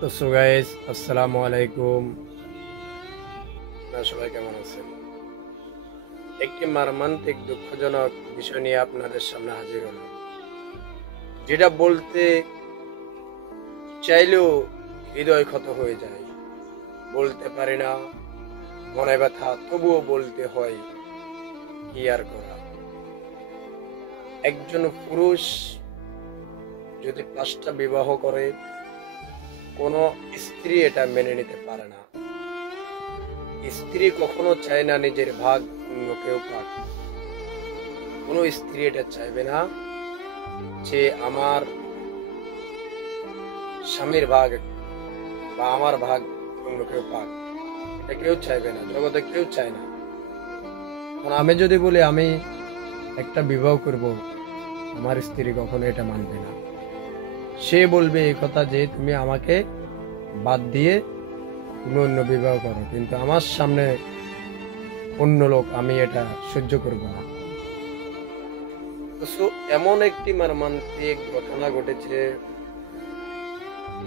তো so guys, আসসালামু আলাইকুম। আপনারা সবাই কেমন আছেন? একটি মর্মান্তিক দুঃখজনক বিষয় নিয়ে আপনাদের সামনে হাজির হলাম, যেটা বলতে চাইলেও হৃদয় ক্ষত হয়ে যায়। বলতে পারি না, মনে ব্যথা, তবুও বলতে হয়। কি আর করা। একজন পুরুষ যদি 5টা বিবাহ করে, কোনো স্ত্রী এটা মেনে নিতে পারে না। স্ত্রী কখনো চায় না নিজের ভাগ অন্য কেউ পাক। কোনো স্ত্রী এটা চাইবে না যে আমার স্বামীর ভাগ বা আমার ভাগ অন্য কেউ পাক। এটা কেউ চাইবে না, জগতে কেউ চায় না। এখন আমি যদি বলি আমি একটা বিবাহ করব, আমার স্ত্রী কখনো এটা মানবে না। সে বলবে এই কথা যে তুমি আমাকে বাদ দিয়ে তুমি অন্য বিবাহ করো, কিন্তু আমার সামনে অন্য লোক, আমি এটা সহ্য করব না। তো এমন একটি মর্মান্তিক ঘটনা ঘটেছে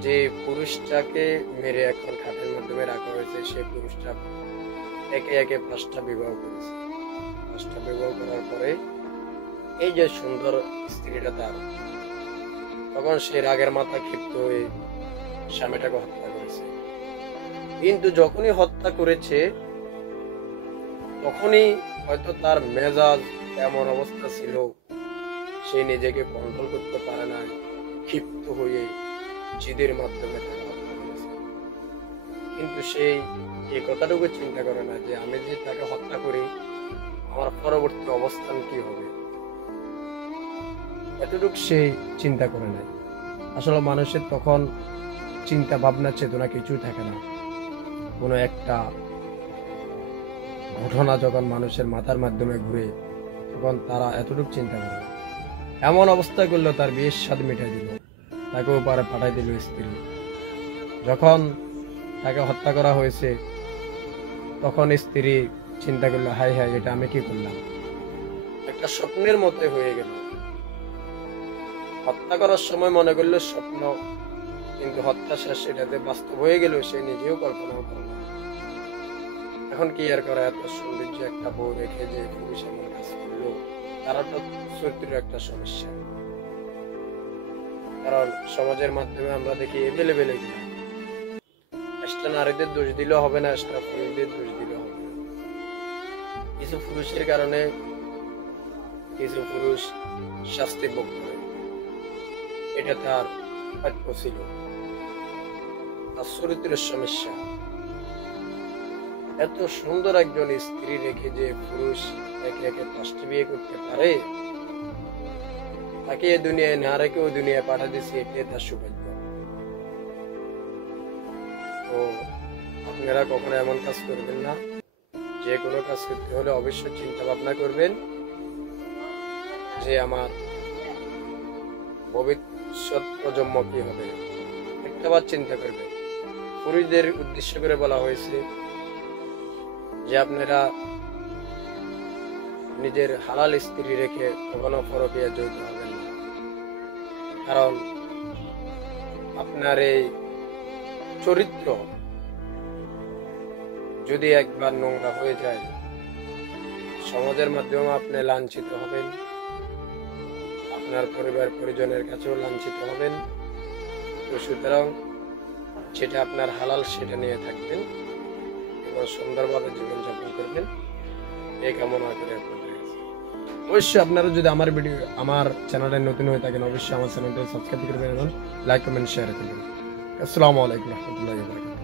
যে পুরুষটাকে মেরে এখন খাটের মাধ্যমে রাখা হয়েছে। সেই পুরুষটা একে একে 5টা বিবাহ করেছে। 5টা বিবাহ করার পরে এই যে সুন্দর স্ত্রীটা তার, তখন সে রাগের মাথা ক্ষিপ্ত হয়ে স্বামীটাকে হত্যা করেছে। কিন্তু যখনই হত্যা করেছে তখনই হয়তো তার মেজাজ এমন অবস্থা ছিল, সে নিজেকে কন্ট্রোল করতে পারে না, ক্ষিপ্ত হয়ে জিদের মাধ্যমে তাকে হত্যা করেছে। কিন্তু সেই এই কথাটুকু চিন্তা করে না যে আমি যদি তাকে হত্যা করি আমার পরবর্তী অবস্থান কি হবে, এতটুকু সে চিন্তা করে নাই। আসলে মানুষের তখন চিন্তা ভাবনা চেতনা কিছুই থাকে না। কোনো একটা ঘটনা যখন মানুষের মাথার মাধ্যমে ঘুরে, তখন তারা এতটুকু চিন্তা করে না। এমন অবস্থায় করলো তার বিয়ের স্বাদ মিটাই দিল, তাকে ওপারে পাঠাই দিল স্ত্রী। যখন তাকে হত্যা করা হয়েছে তখন স্ত্রী চিন্তা করলো, হাই হাই, এটা আমি কি করলাম। একটা স্বপ্নের মতো হয়ে গেল। হত্যা করার সময় মনে করলো স্বপ্ন, কিন্তু হত্যা শেষ এটাতে বাস্তব হয়ে গেল, সে নিজেও কল্পনাও করল। এখন কি আর করা, এত সৌন্দর্য একটা বউ রেখে যে পুরুষ এমন কাজ করলো, তারা তো চরিত্রের একটা সমস্যা। কারণ সমাজের মাধ্যমে আমরা দেখি এভেলেবেল এগুলো। একটা নারীদের দোষ দিলেও হবে না, একটা পুরুষদের দোষ দিলেও হবে না। কিছু পুরুষের কারণে কিছু পুরুষ শাস্তি ভোগ করে, এটা তার প্রাপ্য ছিল, তার চরিত্রের সমস্যা। এত সুন্দর একজন স্ত্রী রেখে যে পুরুষ একে একে 5টি বিয়ে করতে পারে, তাকে এ দুনিয়ায় না রেখে ওই দুনিয়ায় পাঠা দিচ্ছে, এটাই তার সৌভাগ্য। তো আপনারা কখনো এমন কাজ করবেন না। যে কোনো কাজ করতে হলে অবশ্যই চিন্তা ভাবনা করবেন যে আমার ভবিষ্যৎ প্রজন্ম কি হবে, একটাবার চিন্তা করবেন। পুরুষদের উদ্দেশ্য করে বলা হয়েছে যে আপনারা নিজের হালাল স্ত্রী রেখে কখনো পরকীয়া জড়িত হবেন না। কারণ আপনার এই চরিত্র যদি একবার নোংরা হয়ে যায়, সমাজের মাধ্যমে আপনি লাঞ্ছিত হবেন, আপনার পরিবার পরিজনের কাছেও লাঞ্ছিত হবেন। তো সুতরাং যেটা আপনার হালাল সেটা নিয়ে থাকবেন এবং সুন্দরভাবে জীবনযাপন করবেন, এই কামনা করে আপনাদের কাছে। অবশ্যই আপনারা যদি আমার চ্যানেলে নতুন হয়ে থাকেন, অবশ্যই আমার চ্যানেলটা সাবস্ক্রাইব করবেন এবং লাইক কমেন্ট শেয়ার করবেন। আসসালামু আলাইকুম রহমতুল্লাহি ওয়া বারাকাতুহু।